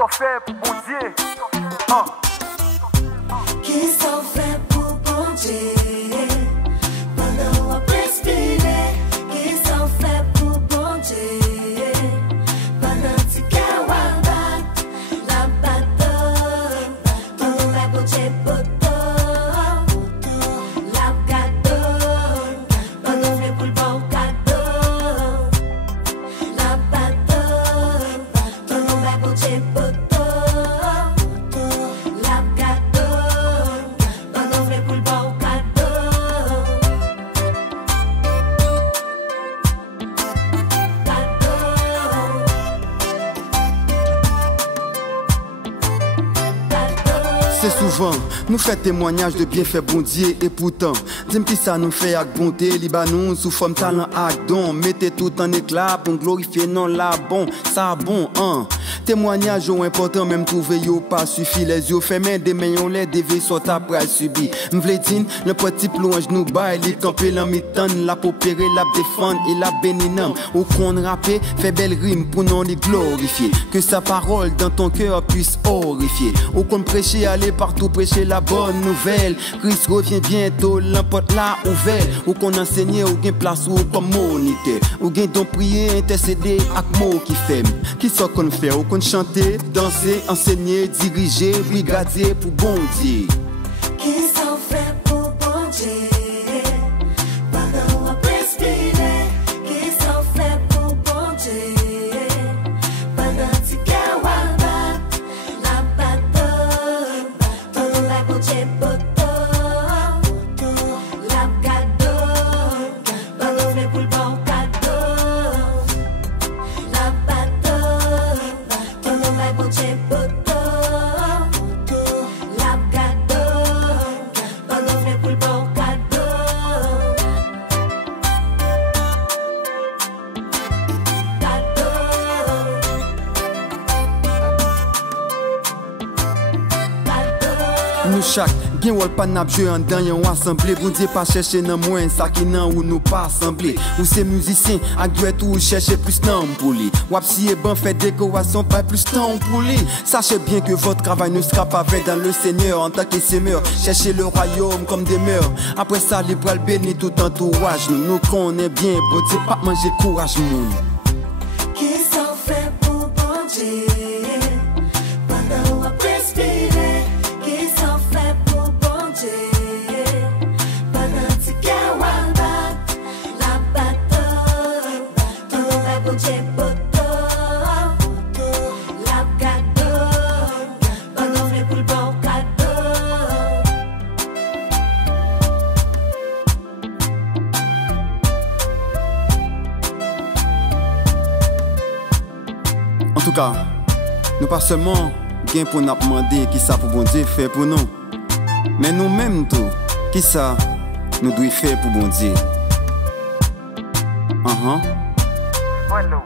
sont faits pour bon Dieu? Qui sont faits pour bon Dieu? Pendant on respirer. Qui sont faits pour bon Dieu? Pendant tu qu'à bat la bateau. Pendant la bouche poto. La gâteau. Pendant on fait pour le bon cadeau. La bateau. Pendant la bouche poto. C'est souvent, nous fait témoignage de bienfaits bon Dieu et pourtant, dis-moi qui ça nous fait avec bonté, Libanon sous forme talent avec don, mettez tout en éclat pour glorifier non la bon, ça bon, hein. Témoignage ou important, même trouver yo pas suffit, les yeux fermés, des mains on les dévés sont après subi. M'vledine, le petit plonge nous baille, il campé la mitane, la popéré, la défendre et la béninam. Ou qu'on rappe, fait belle rime pour non les glorifier, que sa parole dans ton cœur puisse horrifier. Ou qu'on prêcher, aller partout prêcher la bonne nouvelle. Christ revient bientôt, l'emporte la ouverte. Ou qu'on enseigne ou gain place ou comme moniteur. Ou gain donc prier, intercéder avec mots qui fait. Qui soit qu'on fait, ou qu'on chanter, danser, enseigner, diriger, brigadier pour bon Dieu. Qui sont faits pour bon Dieu? Pendant on respirer. Qui sont faits pour bon Dieu? Pendant tu qu'à bat la bateau. Pendant la bouche poto. La gâteau. Pendant on fait pour le bon cadeau. La bateau. Pendant la bouche poto. La gâteau. Pendant on fait pour le bon cadeau. Nous chaque, gen wol pas n'a joué en dans yon assemblée. Bon Dieu pas chercher nan moins ça qui nan ou nous pas assemblé. Ou c'est musicien, ak duet ou chercher plus temps pour lui. Wap si et ban fait décoration pas plus temps pour lui. Sachez bien que votre travail ne sera pas fait dans le Seigneur en tant que semeur. Cherchez le royaume comme des mœurs. Après ça, les bras bénis tout entourage. Nous connaît bien, bon Dieu pas manger courage moun. Qui sont faits pour bon Dieu? Pendant on respirer. Qui sont faits pour bon Dieu? Pendant tu qu'à bat la bateau. Pendant la bouche poto. La gâteau. Pendant on fait pour le bon cadeau. En tout cas, nous pas seulement gain pour nous demander qui ça pour bon Dieu fait pour nous, mais nous-mêmes tout, qui ça nous doit faire pour bon Dieu. Bueno.